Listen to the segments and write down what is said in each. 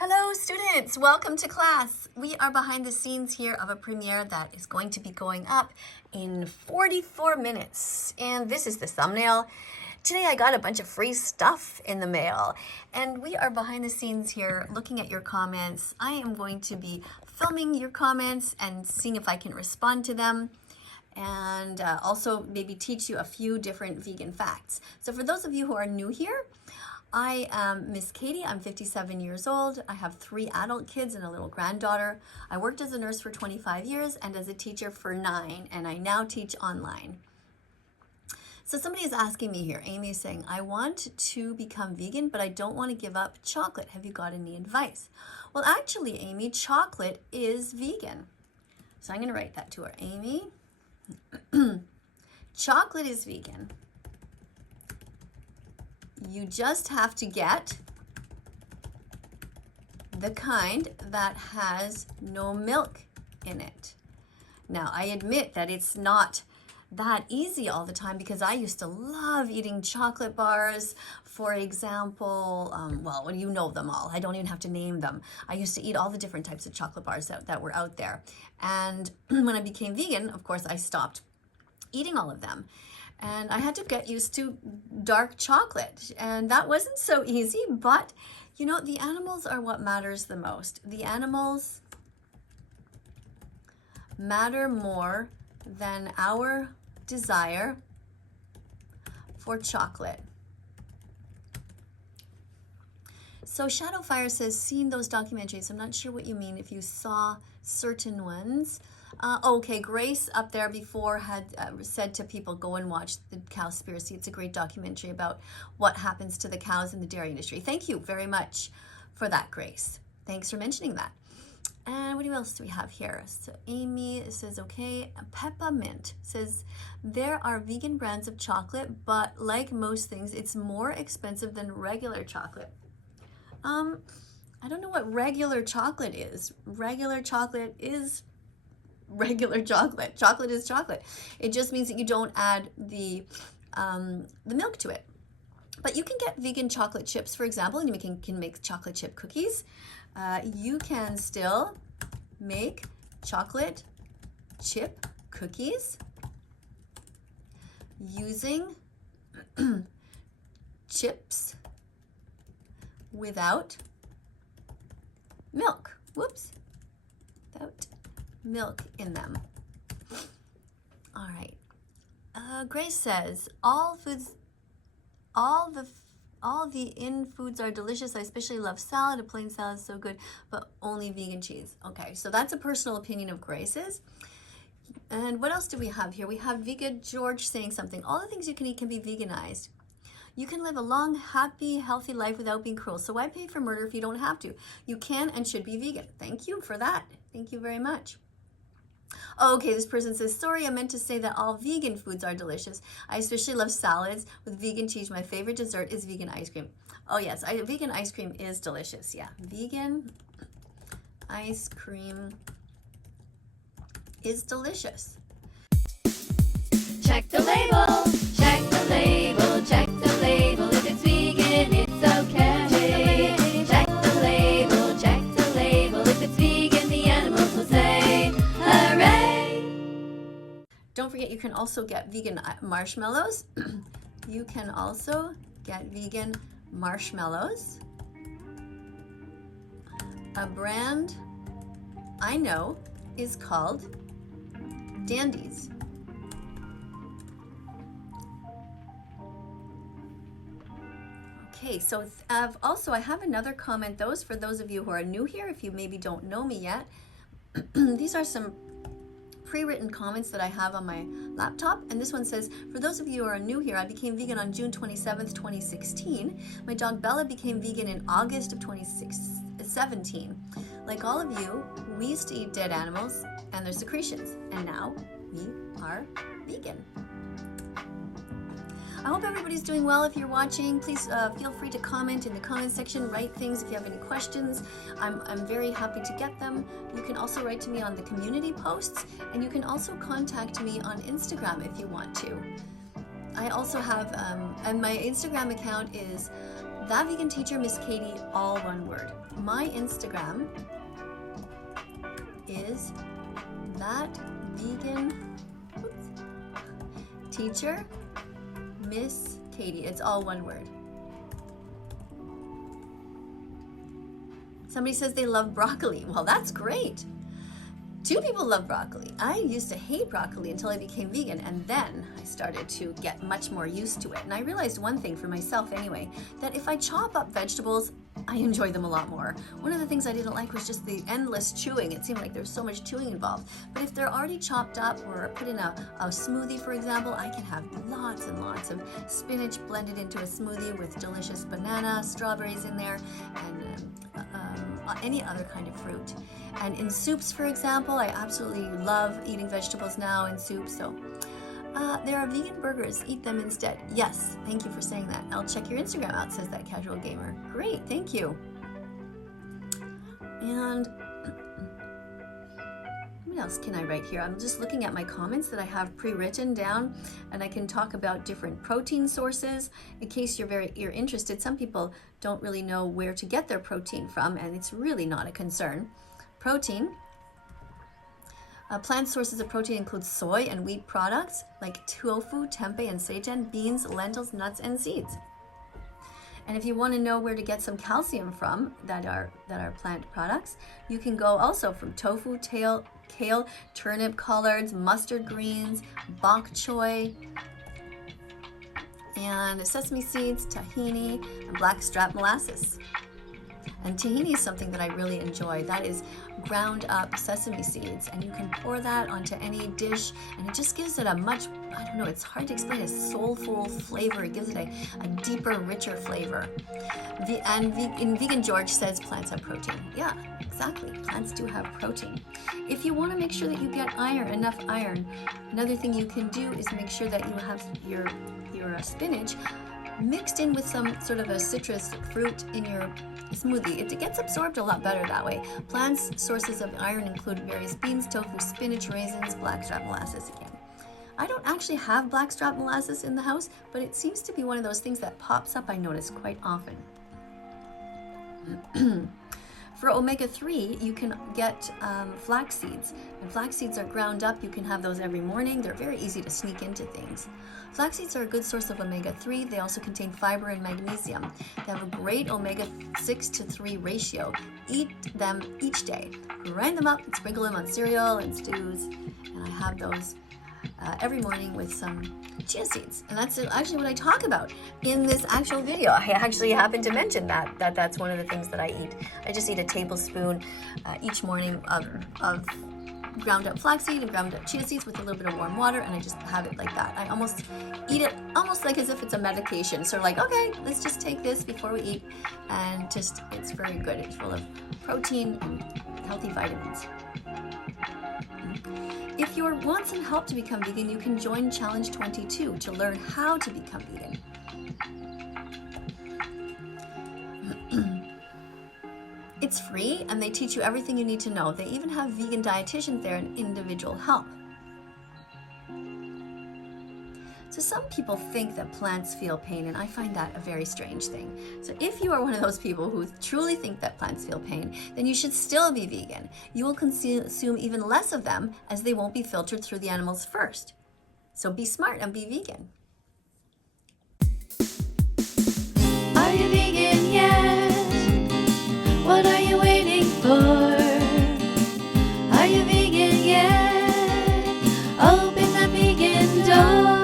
Hello students, welcome to class. We are behind the scenes here of a premiere that is going to be going up in 44 minutes. And this is the thumbnail. Today I got a bunch of free stuff in the mail and we are behind the scenes here looking at your comments. I am going to be filming your comments and seeing if I can respond to them and also maybe teach you a few different vegan facts. So for those of you who are new here, I am Miss KADIE. I'm 57 years old. I have 3 adult kids and a little granddaughter. I worked as a nurse for 25 years and as a teacher for 9, and I now teach online. So somebody is asking me here, Amy is saying, I want to become vegan, but I don't want to give up chocolate. Have you got any advice? Well, actually, Amy, chocolate is vegan. So I'm going to write that to her. Amy, chocolate is vegan. You just have to get the kind that has no milk in it. Now, I admit that it's not that easy all the time because I used to love eating chocolate bars, for example. Well, you know them all. I don't even have to name them. I used to eat all the different types of chocolate bars that were out there. And when I became vegan, of course, I stopped eating all of them. And I had to get used to dark chocolate. And that wasn't so easy, but you know, the animals are what matters the most. The animals matter more than our desire for chocolate. So Shadowfire says, seen those documentaries. I'm not sure what you mean if you saw certain ones. Okay, Grace up there before had said to people, go and watch the Cowspiracy. It's a great documentary about what happens to the cows in the dairy industry. Thank you very much for that, Grace. Thanks for mentioning that. And what else do we have here? So Amy says, okay, Peppermint says, there are vegan brands of chocolate, but like most things, it's more expensive than regular chocolate. I don't know what regular chocolate is. Regular chocolate is regular chocolate. Chocolate is chocolate. It just means that you don't add the milk to it. But you can get vegan chocolate chips, for example, and you can make chocolate chip cookies. You can still make chocolate chip cookies using chips without milk. Whoops. Without milk in them. All right. Grace says, all the in foods are delicious. I especially love salad. A plain salad is so good, but only vegan cheese. Okay, so that's a personal opinion of Grace's. And what else do we have here? We have Vegan George saying something. All the things you can eat can be veganized. You can live a long, happy, healthy life without being cruel. So why pay for murder if you don't have to? You can and should be vegan. Thank you for that. Thank you very much. Okay, this person says, sorry, I meant to say that all vegan foods are delicious. I especially love salads with vegan cheese. My favorite dessert is vegan ice cream. Oh yes, vegan ice cream is delicious. Yeah, vegan ice cream is delicious. Check the label, check the label, check the label. If it's vegan, it's okay. Check the label, check the label. If it's vegan, the animals will say, hooray! Don't forget, you can also get vegan marshmallows. You can also get vegan marshmallows. A brand I know is called Dandies. Okay, so also I have another comment. For those of you who are new here, if you maybe don't know me yet, these are some pre-written comments that I have on my laptop. And this one says, for those of you who are new here, I became vegan on June 27th, 2016. My dog Bella became vegan in August of 2017. Like all of you, we used to eat dead animals and their secretions, and now we are vegan. I hope everybody's doing well. If you're watching, please feel free to comment in the comment section, write things if you have any questions. I'm very happy to get them. You can also write to me on the community posts, and you can also contact me on Instagram if you want to. I also have, and my Instagram account is That Vegan Teacher, Miss Katie, all one word. My Instagram is That Vegan Teacher, Miss Katie. It's all one word. Somebody says they love broccoli. Well, that's great. 2 people love broccoli. I used to hate broccoli until I became vegan, and then I started to get much more used to it. And I realized one thing for myself anyway, that if I chop up vegetables, I enjoy them a lot more. One of the things I didn't like was just the endless chewing. It seemed like there's so much chewing involved. But if they're already chopped up or put in a smoothie, for example, I can have lots and lots of spinach blended into a smoothie with delicious banana, strawberries in there, and any other kind of fruit. And in soups, for example, I absolutely love eating vegetables now in soup. So there are vegan burgers. Eat them instead. Yes, thank you for saying that. I'll check your Instagram out, says that casual gamer. Great, thank you. And what else can I write here? I'm just looking at my comments that I have pre-written down, and I can talk about different protein sources in case you're interested. Some people don't really know where to get their protein from, and it's really not a concern. Protein. Plant sources of protein include soy and wheat products like tofu, tempeh, and seitan, beans, lentils, nuts, and seeds. And if you want to know where to get some calcium from that are plant products, you can go also from tofu, kale, turnip collards, mustard greens, bok choy, and sesame seeds, tahini, and blackstrap molasses. And tahini is something that I really enjoy. That is ground up sesame seeds, and you can pour that onto any dish, and it just gives it a much, I don't know, it's hard to explain, a soulful flavor. It gives it a deeper, richer flavor. In Vegan George says plants have protein. Yeah, exactly. Plants do have protein. If you want to make sure that you get enough iron, another thing you can do is make sure that you have your spinach mixed in with some sort of a citrus fruit in your smoothie. It gets absorbed a lot better that way. Plants' sources of iron include various beans, tofu, spinach, raisins, blackstrap molasses again. I don't actually have blackstrap molasses in the house, but it seems to be one of those things that pops up, I notice, quite often. For omega-3, you can get flax seeds. And flax seeds are ground up. You can have those every morning. They're very easy to sneak into things. Flax seeds are a good source of omega-3. They also contain fiber and magnesium. They have a great omega-6 to 3 ratio. Eat them each day. Grind them up and sprinkle them on cereal and stews. And I have those every morning with some chia seeds. And that's actually what I talk about in this actual video. I actually happen to mention that's one of the things that I eat. I just eat a tablespoon each morning of ground up flaxseed and ground up chia seeds with a little bit of warm water, and I just have it like that. I almost eat it almost like as if it's a medication. So like, okay, let's just take this before we eat, and it's very good. It's full of protein and healthy vitamins. If you want some help to become vegan, you can join Challenge 22 to learn how to become vegan. It's free, and they teach you everything you need to know. They even have vegan dietitians there and individual help. So some people think that plants feel pain, and I find that a very strange thing. So if you are one of those people who truly think that plants feel pain, then you should still be vegan. You will consume even less of them, as they won't be filtered through the animals first. So be smart and be vegan. Are you vegan yet? What are you waiting for? Are you vegan yet? Open that vegan door.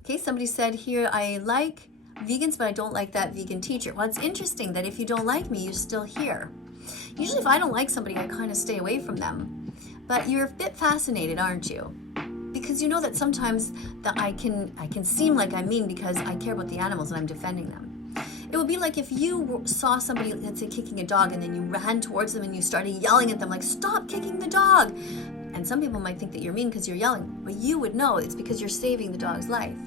Okay, somebody said here, I like vegans, but I don't like that vegan teacher. Well, it's interesting that if you don't like me, you're still here. Usually if I don't like somebody, I kind of stay away from them. But you're a bit fascinated, aren't you? Because you know that sometimes that I can seem like I'm mean because I care about the animals and I'm defending them. It would be like if you saw somebody, let's say, kicking a dog, and then you ran towards them and you started yelling at them like, stop kicking the dog. And some people might think that you're mean because you're yelling, but you would know it's because you're saving the dog's life.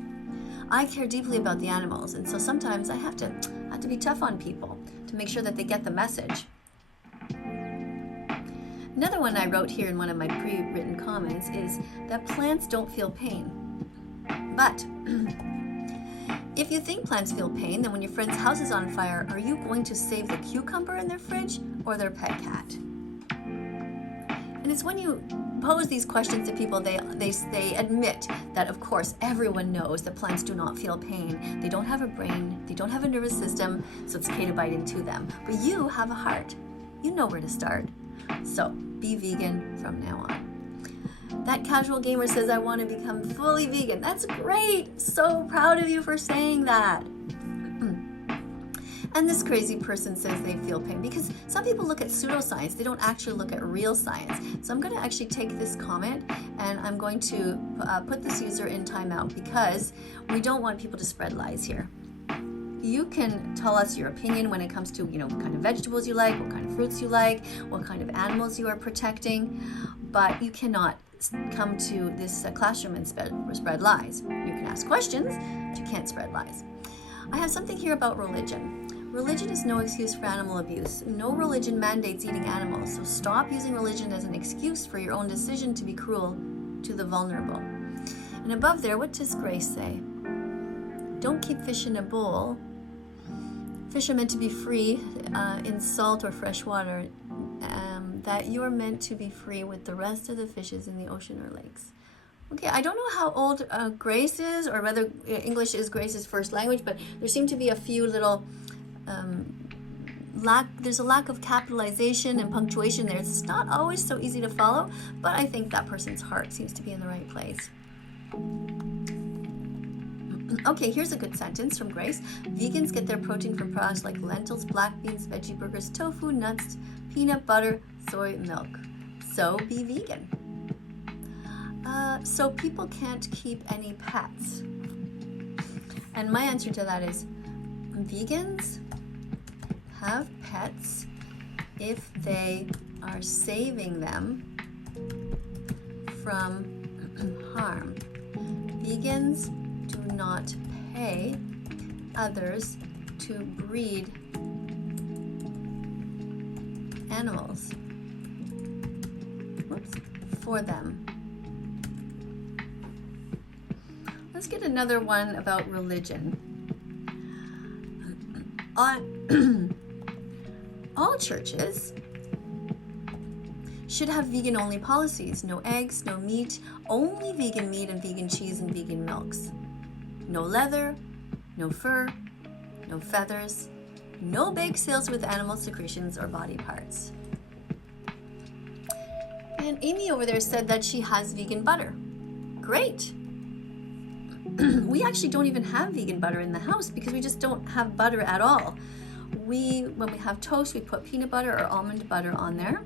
I care deeply about the animals, and so sometimes I have to be tough on people to make sure that they get the message. Another one I wrote here in one of my pre-written comments is that plants don't feel pain. But If you think plants feel pain, then when your friend's house is on fire, are you going to save the cucumber in their fridge or their pet cat? And it's when you pose these questions to people, they admit that, of course, everyone knows that plants do not feel pain. They don't have a brain, they don't have a nervous system, so it's okay to bite into them. But you have a heart. You know where to start. So be vegan from now on. That casual gamer says, I want to become fully vegan. That's great. So proud of you for saying that. And this crazy person says they feel pain because some people look at pseudoscience. They don't actually look at real science. So I'm going to actually take this comment and I'm going to put this user in timeout because we don't want people to spread lies here. You can tell us your opinion when it comes to, what kind of vegetables you like, what kind of fruits you like, what kind of animals you are protecting, but you cannot come to this classroom and spread lies. You can ask questions, but you can't spread lies. I have something here about religion. Religion is no excuse for animal abuse. No religion mandates eating animals, so stop using religion as an excuse for your own decision to be cruel to the vulnerable. And above there, what does Grace say? Don't keep fish in a bowl. Fish are meant to be free in salt or fresh water, that you're meant to be free with the rest of the fishes in the ocean or lakes. Okay, I don't know how old Grace is or whether English is Grace's first language, but there seem to be a few little there's a lack of capitalization and punctuation there. It's not always so easy to follow, but I think that person's heart seems to be in the right place. Okay, here's a good sentence from Grace. Vegans get their protein from products like lentils, black beans, veggie burgers, tofu, nuts, peanut butter, soy milk. So be vegan. So people can't keep any pets. And my answer to that is vegans have pets if they are saving them from harm. Vegans do not pay others to breed animals for them. Let's get another one about religion. All churches should have vegan-only policies. No eggs, no meat, only vegan meat and vegan cheese and vegan milks. No leather, no fur, no feathers, no bake sales with animal secretions or body parts. And Amy over there said that she has vegan butter. Great. We actually don't even have vegan butter in the house because we just don't have butter at all. When we have toast, we put peanut butter or almond butter on there.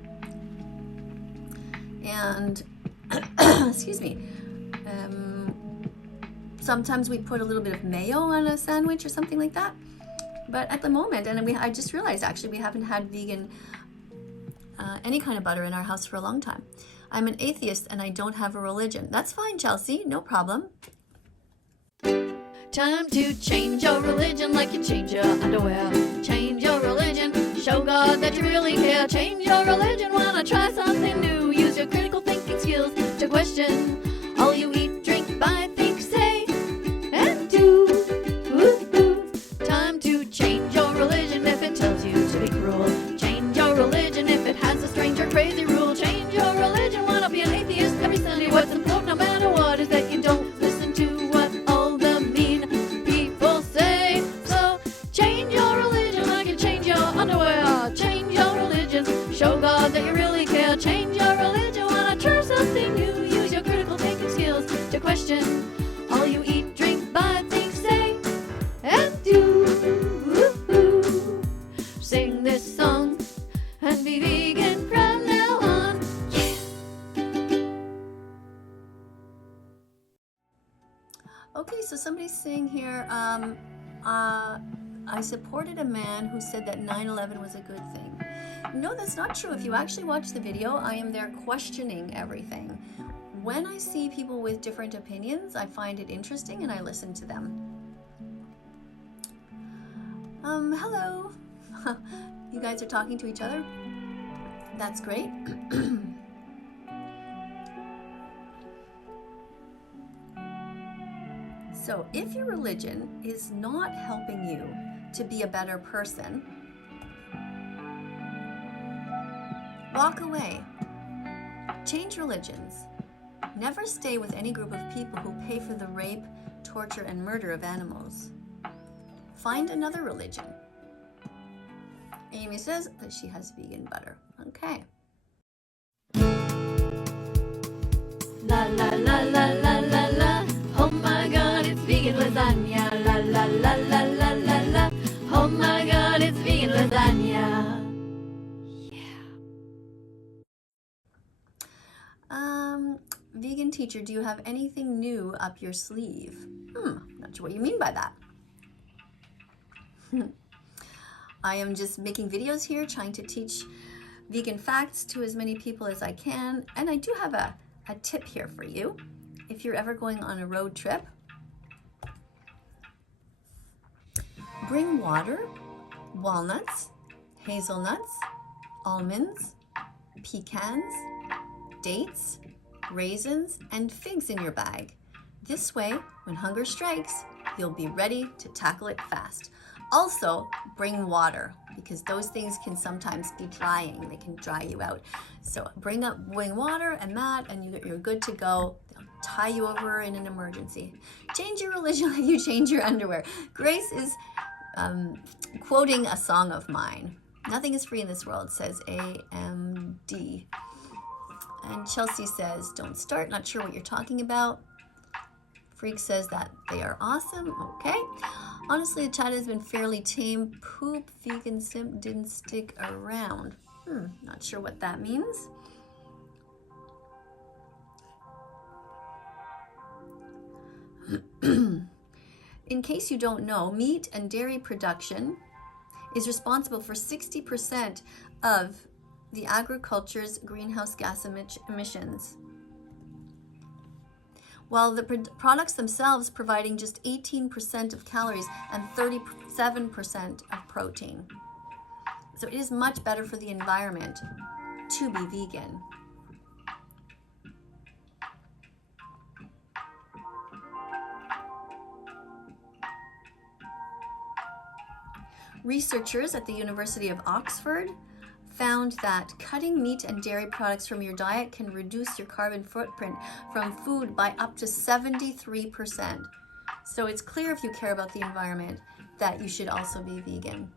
And, excuse me, sometimes we put a little bit of mayo on a sandwich or something like that. But at the moment, I just realized actually we haven't had vegan, any kind of butter in our house for a long time. I'm an atheist and I don't have a religion. That's fine, Chelsea, no problem. Time to change your religion like you change your underwear. Change your religion, show God that you really care. Change your religion, wanna try something new. Use your critical thinking skills to question all you eat, drink, buy, think, say, and do. Time to change your religion if it tells you to be cruel. Change your religion if it has a strange or crazy rule. Change your religion, wanna be an atheist every Sunday. What's important no matter what is that you don't listen to what all the mean people say. So change your religion like you change your underwear. Change your religion, show God that you really care. Change your religion, wanna try something new. Use your critical thinking skills to question all you eat, drink, buy, think, say, and do. Sing this song and be vegan from now on. Yeah. Okay, so somebody's saying here, I supported a man who said that 9/11 was a good thing. No, that's not true. If you actually watch the video, I am there questioning everything. When I see people with different opinions, I find it interesting and I listen to them. Hello. You guys are talking to each other? That's great. So if your religion is not helping you to be a better person, walk away. Change religions. Never stay with any group of people who pay for the rape, torture, and murder of animals. Find another religion. Amy says that she has vegan butter. Okay. La la la la la la la. Oh my god, it's vegan lasagna. La la la la la la la. Oh my god, it's vegan lasagna. Vegan teacher, do you have anything new up your sleeve? Not sure what you mean by that. I am just making videos here trying to teach vegan facts to as many people as I can. And I do have a tip here for you. If you're ever going on a road trip, bring water, walnuts, hazelnuts, almonds, pecans, dates, raisins, and figs in your bag. This way, when hunger strikes, you'll be ready to tackle it fast. Also, bring water, because those things can sometimes be drying. They can dry you out. So bring water and that, and you're good to go. They'll tie you over in an emergency. Change your religion like you change your underwear. Grace is quoting a song of mine. Nothing is free in this world, says AMD. And Chelsea says, don't start, not sure what you're talking about. Freak says that they are awesome. Okay. Honestly, the chat has been fairly tame. Poop vegan simp didn't stick around. Not sure what that means. In case you don't know, meat and dairy production is responsible for 60% of the agriculture's greenhouse gas emissions, while the products themselves providing just 18% of calories and 37% of protein. So it is much better for the environment to be vegan. Researchers at the University of Oxford found that cutting meat and dairy products from your diet can reduce your carbon footprint from food by up to 73%. So it's clear, if you care about the environment, that you should also be vegan.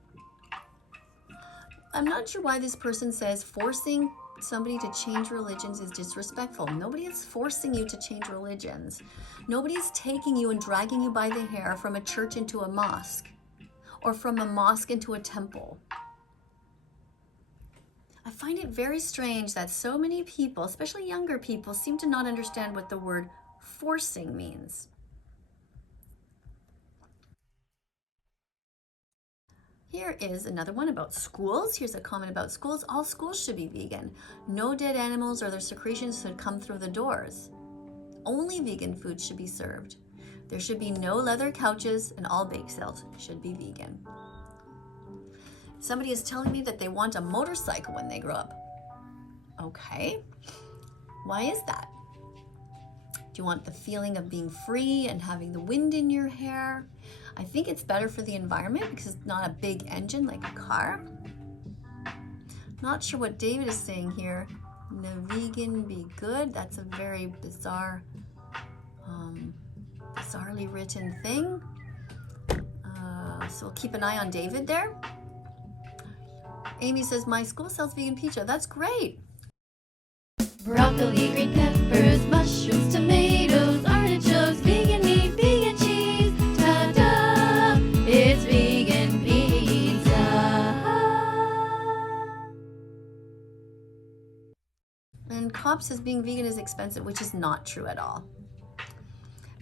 I'm not sure why this person says forcing somebody to change religions is disrespectful. Nobody is forcing you to change religions. Nobody is taking you and dragging you by the hair from a church into a mosque, or from a mosque into a temple. I find it very strange that so many people, especially younger people, seem to not understand what the word forcing means. Here is another one about schools. Here's a comment about schools. All schools should be vegan. No dead animals or their secretions should come through the doors. Only vegan food should be served. There should be no leather couches, and all bake sales should be vegan. Somebody is telling me that they want a motorcycle when they grow up. Okay, why is that? Do you want the feeling of being free and having the wind in your hair? I think it's better for the environment because it's not a big engine like a car. Not sure what David is saying here. The vegan be good. That's a very bizarre, bizarrely written thing. So we'll keep an eye on David there. Amy says, my school sells vegan pizza. That's great. Broccoli, green peppers, mushrooms, tomatoes, artichokes, vegan meat, vegan cheese. Ta-da! It's vegan pizza. And Cop says being vegan is expensive, which is not true at all.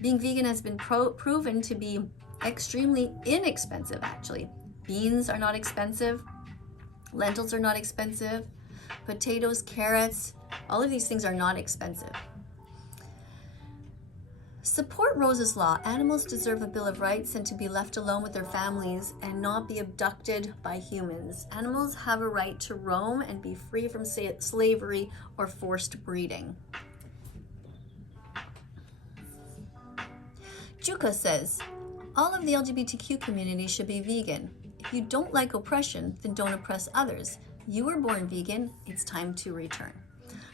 Being vegan has been proven to be extremely inexpensive, actually. Beans are not expensive. Lentils are not expensive. Potatoes, carrots, all of these things are not expensive. Support Rose's Law. Animals deserve a Bill of Rights and to be left alone with their families and not be abducted by humans. Animals have a right to roam and be free from slavery or forced breeding. Juka says, all of the LGBTQ community should be vegan. If you don't like oppression, then don't oppress others. You were born vegan, it's time to return.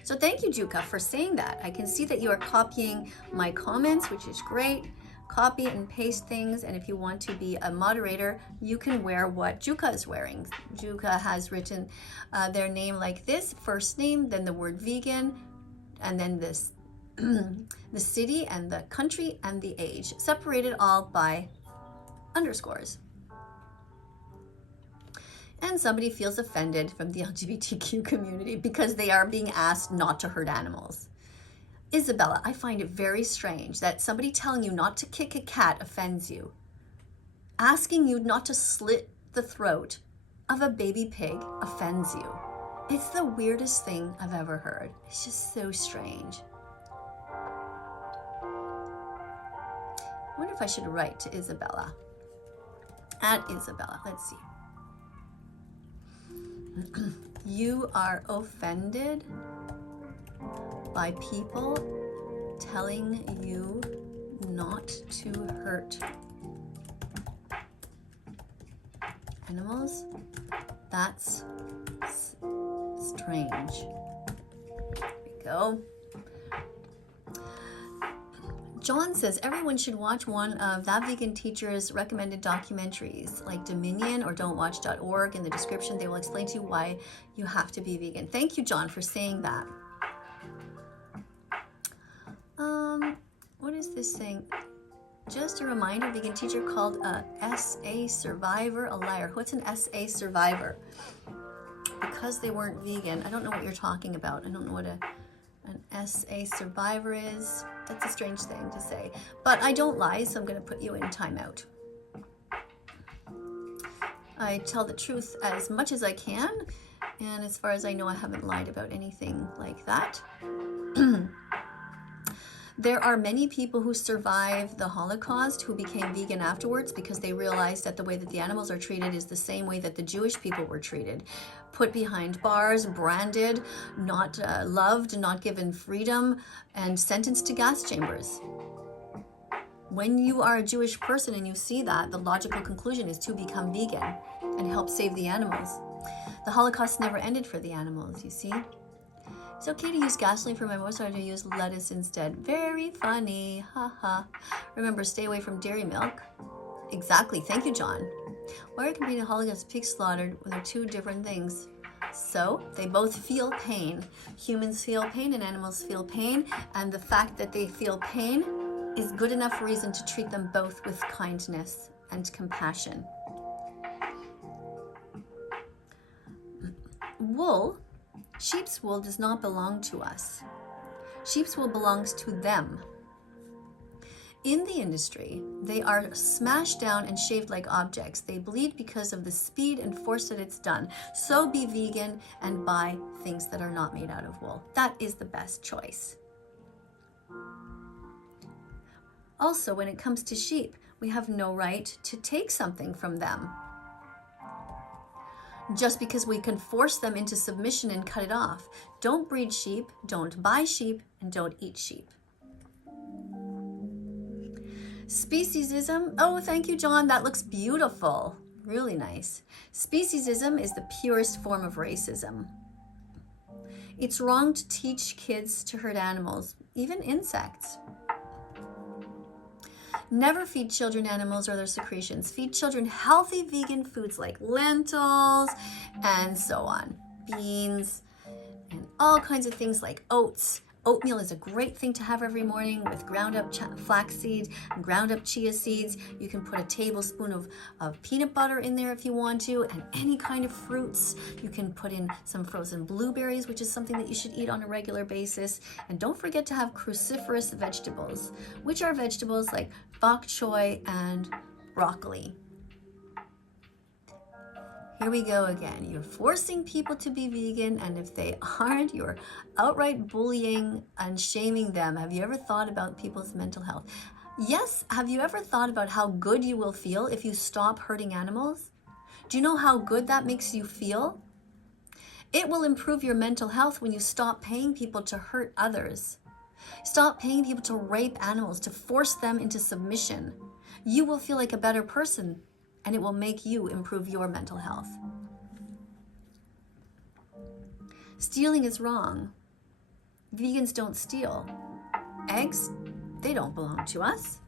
So thank you, Juka, for saying that. I can see that you are copying my comments, which is great. Copy and paste things, and if you want to be a moderator, you can wear what Juka is wearing. Juka has written their name like this, first name, then the word vegan, and then this the city and the country and the age, separated all by underscores. And somebody feels offended from the LGBTQ community because they are being asked not to hurt animals. Isabella, I find it very strange that somebody telling you not to kick a cat offends you. Asking you not to slit the throat of a baby pig offends you. It's the weirdest thing I've ever heard. It's just so strange. I wonder if I should write to Isabella. At Isabella, let's see. You are offended by people telling you not to hurt animals? That's strange. There we go. John says everyone should watch one of That Vegan Teacher's recommended documentaries like Dominion or don'twatch.org. In the description, they will explain to you why you have to be vegan. Thank you, John, for saying that. What is this thing? Just a reminder, vegan teacher called a SA survivor a liar. What's an SA survivor? Because they weren't vegan. I don't know what you're talking about. I don't know what an SA survivor is. That's a strange thing to say. But I don't lie, so I'm going to put you in timeout. I tell the truth as much as I can. And as far as I know, I haven't lied about anything like that. There are many people who survived the Holocaust who became vegan afterwards because they realized that the way that the animals are treated is the same way that the Jewish people were treated. Put behind bars, branded, not loved, not given freedom, and sentenced to gas chambers. When you are a Jewish person and you see that, the logical conclusion is to become vegan and help save the animals. The Holocaust never ended for the animals, you see? It's okay to use gasoline for my motorcycle, to use lettuce instead. Very funny, haha. Remember, stay away from dairy milk. Exactly, thank you, John. Why are competing Holocaust pigs slaughtered when they're two different things? So, they both feel pain. Humans feel pain and animals feel pain, and the fact that they feel pain is good enough reason to treat them both with kindness and compassion. Wool. Sheep's wool does not belong to us. Sheep's wool belongs to them. In the industry, they are smashed down and shaved like objects. They bleed because of the speed and force that it's done. So be vegan and buy things that are not made out of wool. That is the best choice. Also, when it comes to sheep, we have no right to take something from them. Just because we can force them into submission and cut it off. Don't breed sheep, don't buy sheep, and don't eat sheep. Speciesism. Oh, thank you, John. That looks beautiful. Really nice. Speciesism is the purest form of racism. It's wrong to teach kids to hurt animals, even insects. Never feed children animals or their secretions. Feed children healthy vegan foods like lentils and so on. Beans and all kinds of things like oats. Oatmeal is a great thing to have every morning with ground up flax seeds and ground up chia seeds. You can put a tablespoon of peanut butter in there if you want to, and any kind of fruits. You can put in some frozen blueberries, which is something that you should eat on a regular basis. And don't forget to have cruciferous vegetables, which are vegetables like bok choy and broccoli. Here we go again. You're forcing people to be vegan, and if they aren't, you're outright bullying and shaming them. Have you ever thought about people's mental health? Yes, have you ever thought about how good you will feel if you stop hurting animals? Do you know how good that makes you feel? It will improve your mental health when you stop paying people to hurt others. Stop paying people to rape animals, to force them into submission. You will feel like a better person, and it will make you improve your mental health. Stealing is wrong. Vegans don't steal. Eggs, they don't belong to us.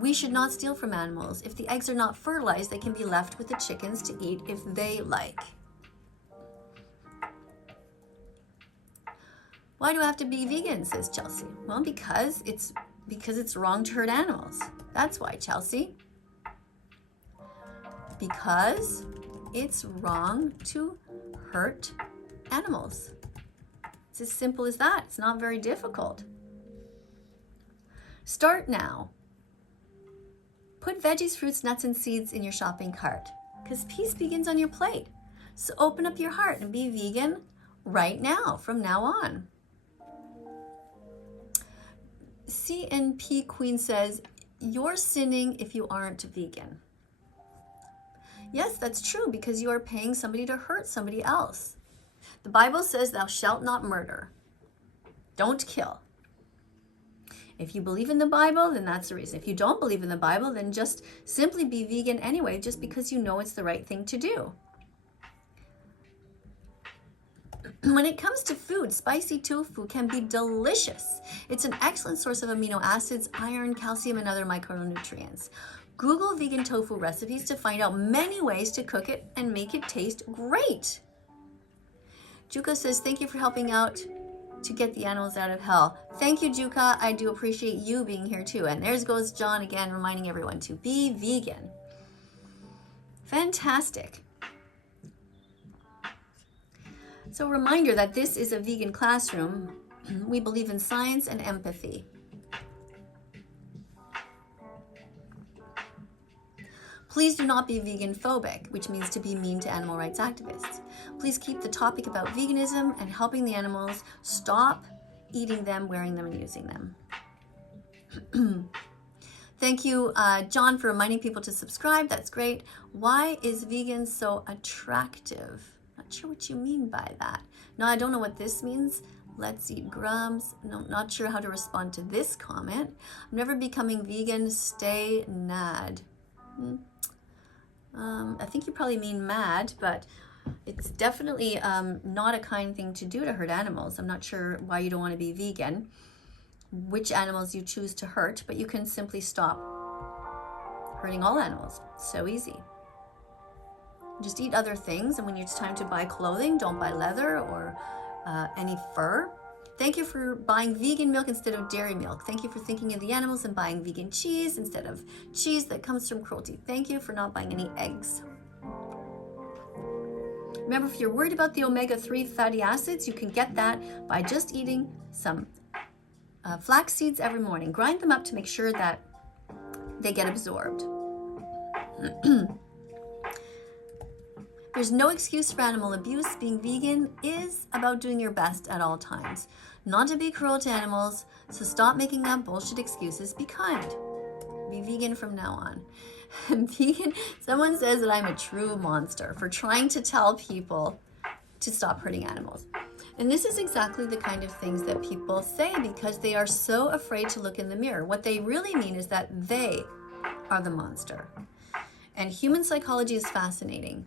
We should not steal from animals. If the eggs are not fertilized, they can be left with the chickens to eat if they like. Why do I have to be vegan, says Chelsea? Well, because it's wrong to hurt animals. That's why, Chelsea. Because it's wrong to hurt animals. It's as simple as that. It's not very difficult. Start now. Put veggies, fruits, nuts, and seeds in your shopping cart, because peace begins on your plate. So open up your heart and be vegan right now, from now on. CNP Queen says, you're sinning if you aren't vegan. Yes, that's true, because you are paying somebody to hurt somebody else. The Bible says, thou shalt not murder. Don't kill. If you believe in the Bible, then that's the reason. If you don't believe in the Bible, then just simply be vegan anyway, just because you know it's the right thing to do. When it comes to food, spicy tofu can be delicious. It's an excellent source of amino acids, iron, calcium, and other micronutrients. Google vegan tofu recipes to find out many ways to cook it and make it taste great. Juka says, thank you for helping out to get the animals out of hell. Thank you, Juka. I do appreciate you being here too. And there goes John again, reminding everyone to be vegan. Fantastic. So a reminder that this is a vegan classroom. We believe in science and empathy. Please do not be vegan phobic, which means to be mean to animal rights activists. Please keep the topic about veganism and helping the animals. Stop eating them, wearing them, and using them. Thank you, John, for reminding people to subscribe. That's great. Why is vegan so attractive? Not sure what you mean by that. No, I don't know what this means. Let's eat grubs. No, not sure how to respond to this comment. I'm never becoming vegan. Stay nad. I think you probably mean mad, but it's definitely not a kind thing to do to hurt animals. I'm not sure why you don't want to be vegan, which animals you choose to hurt, but you can simply stop hurting all animals. So easy. Just eat other things, and when it's time to buy clothing, don't buy leather or any fur. Thank you for buying vegan milk instead of dairy milk. Thank you for thinking of the animals and buying vegan cheese instead of cheese that comes from cruelty. Thank you for not buying any eggs. Remember, if you're worried about the omega-3 fatty acids, you can get that by just eating some flax seeds every morning. Grind them up to make sure that they get absorbed. There's no excuse for animal abuse. Being vegan is about doing your best at all times. Not to be cruel to animals, so stop making up bullshit excuses. Be kind. Be vegan from now on. Vegan, someone says that I'm a true monster for trying to tell people to stop hurting animals. And this is exactly the kind of things that people say because they are so afraid to look in the mirror. What they really mean is that they are the monster. And human psychology is fascinating.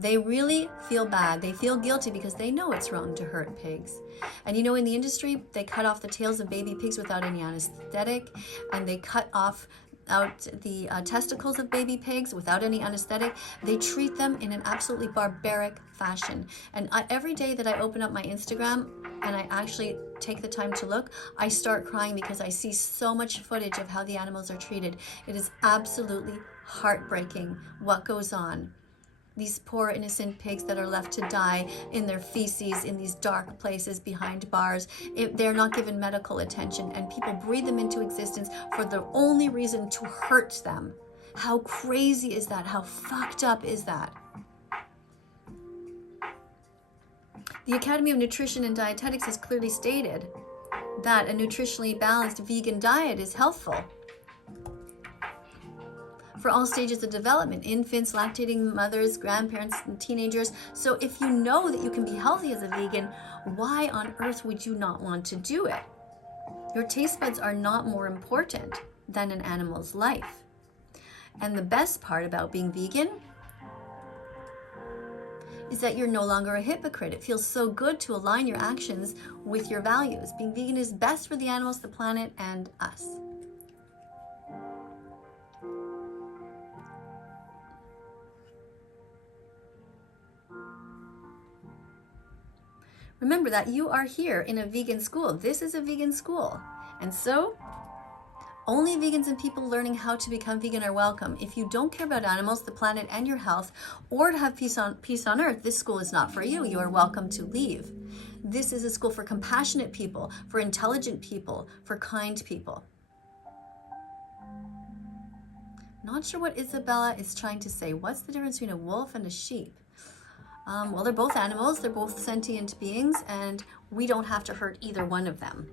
They really feel bad. They feel guilty because they know it's wrong to hurt pigs. And you know, in the industry, they cut off the tails of baby pigs without any anesthetic, and they cut out the testicles of baby pigs without any anesthetic. They treat them in an absolutely barbaric fashion. And every day that I open up my Instagram and I actually take the time to look, I start crying because I see so much footage of how the animals are treated. It is absolutely heartbreaking what goes on. These poor innocent pigs that are left to die in their feces in these dark places behind bars. They're not given medical attention, and people breed them into existence for the only reason to hurt them. How crazy is that? How fucked up is that? The Academy of Nutrition and Dietetics has clearly stated that a nutritionally balanced vegan diet is healthful. for all stages of development, infants, lactating mothers, grandparents, and teenagers. So if you know that you can be healthy as a vegan, why on earth would you not want to do it? Your taste buds are not more important than an animal's life. And the best part about being vegan is that you're no longer a hypocrite. It feels so good to align your actions with your values. Being vegan is best for the animals, the planet, and us. Remember that you are here in a vegan school. This is a vegan school. And so, only vegans and people learning how to become vegan are welcome. If you don't care about animals, the planet, and your health, or to have peace on earth, this school is not for you. You are welcome to leave. This is a school for compassionate people, for intelligent people, for kind people. Not sure what Isabella is trying to say. What's the difference between a wolf and a sheep? Well, they're both animals, they're both sentient beings, and we don't have to hurt either one of them.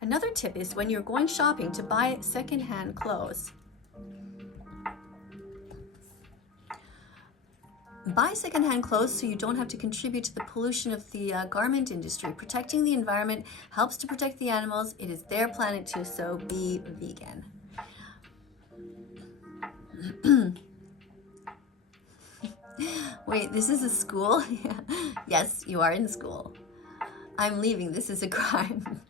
Another tip is when you're going shopping to buy secondhand clothes, buy secondhand clothes so you don't have to contribute to the pollution of the garment industry. Protecting the environment helps to protect the animals. It is their planet too, so be vegan. Wait, this is a school? Yes, you are in school. I'm leaving. This is a crime.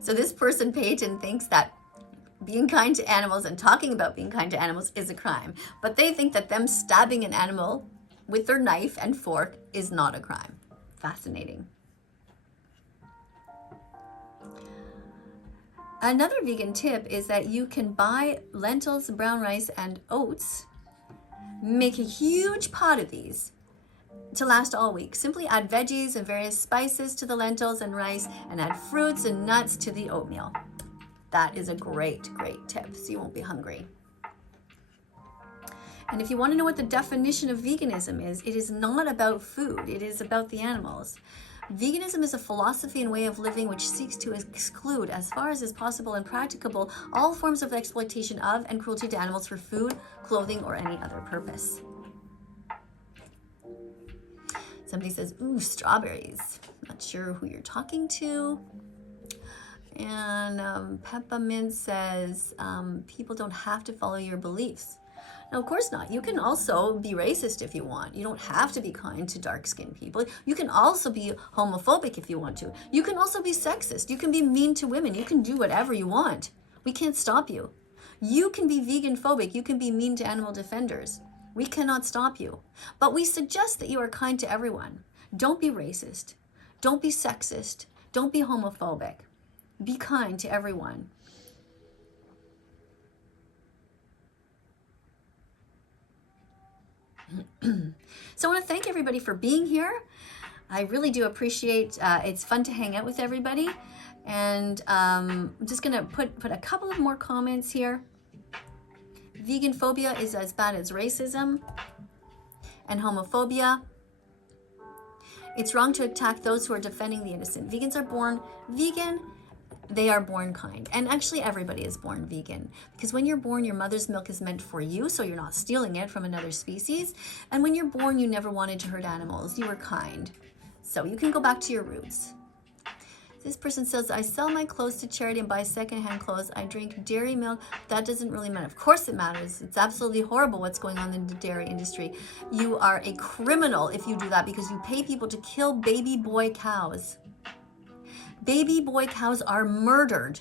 So this person, Peyton, thinks that being kind to animals and talking about being kind to animals is a crime. But they think that them stabbing an animal with their knife and fork is not a crime. Fascinating. Another vegan tip is that you can buy lentils, brown rice, and oats. Make a huge pot of these to last all week. Simply add veggies and various spices to the lentils and rice and add fruits and nuts to the oatmeal. That is a great, great tip, so you won't be hungry. And if you want to know what the definition of veganism is, it is not about food, it is about the animals. Veganism is a philosophy and way of living which seeks to exclude, as far as is possible and practicable, all forms of exploitation of and cruelty to animals for food, clothing, or any other purpose. Somebody says, ooh, strawberries. Not sure who you're talking to. And Peppermint says, people don't have to follow your beliefs. No, of course not. You can also be racist if you want. You don't have to be kind to dark-skinned people. You can also be homophobic if you want to. You can also be sexist. You can be mean to women. You can do whatever you want. We can't stop you. You can be vegan phobic. You can be mean to animal defenders. We cannot stop you. But we suggest that you are kind to everyone. Don't be racist. Don't be sexist. Don't be homophobic. Be kind to everyone. So I want to thank everybody for being here. I really do appreciate it's fun to hang out with everybody. And I'm just going to put a couple of more comments here. Vegan phobia is as bad as racism and homophobia. It's wrong to attack those who are defending the innocent. Vegans are born vegan. They are born kind. And actually everybody is born vegan, because when you're born, your mother's milk is meant for you, so you're not stealing it from another species. And when you're born, you never wanted to hurt animals. You were kind. So you can go back to your roots. This person says, I sell my clothes to charity and buy secondhand clothes. I drink dairy milk. That doesn't really matter. Of course it matters. It's absolutely horrible what's going on in the dairy industry. You are a criminal if you do that, because you pay people to kill baby boy cows. Baby boy cows are murdered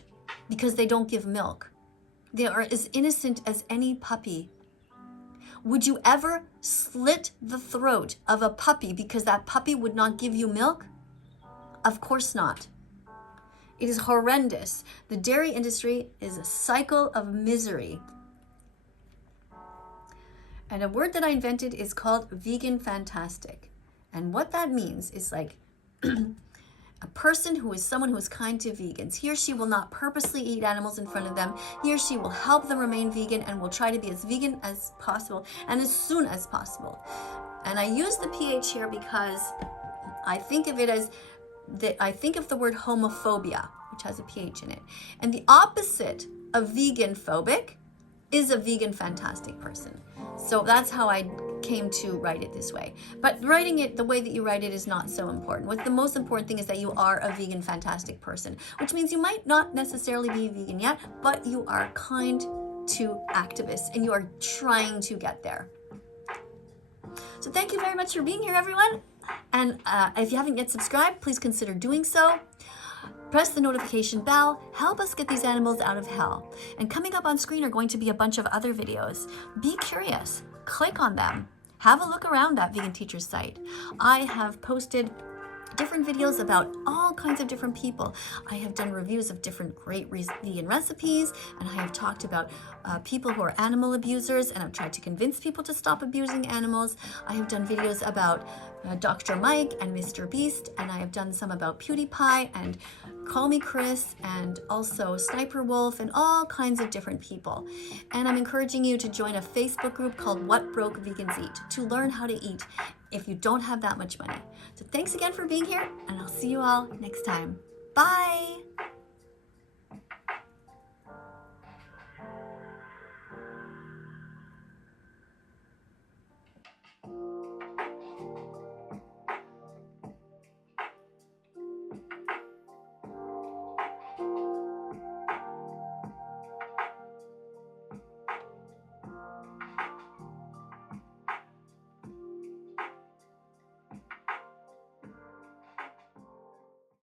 because they don't give milk. They are as innocent as any puppy. Would you ever slit the throat of a puppy because that puppy would not give you milk? Of course not. It is horrendous. The dairy industry is a cycle of misery. And a word that I invented is called vegan fantastic. And what that means is like a person who is someone who is kind to vegans. He or she will not purposely eat animals in front of them. He or she will help them remain vegan and will try to be as vegan as possible and as soon as possible. And I use the PH here because I think of it as, I think of the word homophobia, which has a PH in it. And the opposite of vegan phobic is a vegan fantastic person. So that's how I came to write it this way. But writing it the way that you write it is not so important. What's the most important thing is that you are a vegan fantastic person, which means you might not necessarily be vegan yet, but you are kind to activists and you are trying to get there. So thank you very much for being here, everyone. And if you haven't yet subscribed, please consider doing so. Press the notification bell, help us get these animals out of hell. And coming up on screen are going to be a bunch of other videos. Be curious, click on them, have a look around that Vegan Teacher's site. I have posted different videos about all kinds of different people. I have done reviews of different great vegan recipes, and I have talked about people who are animal abusers, and I've tried to convince people to stop abusing animals. I have done videos about Dr. Mike and Mr. Beast, and I have done some about PewDiePie and Call Me Chris, and also Sniper Wolf, and all kinds of different people. And I'm encouraging you to join a Facebook group called What Broke Vegans Eat to learn how to eat if you don't have that much money. So thanks again for being here, and I'll see you all next time. Bye!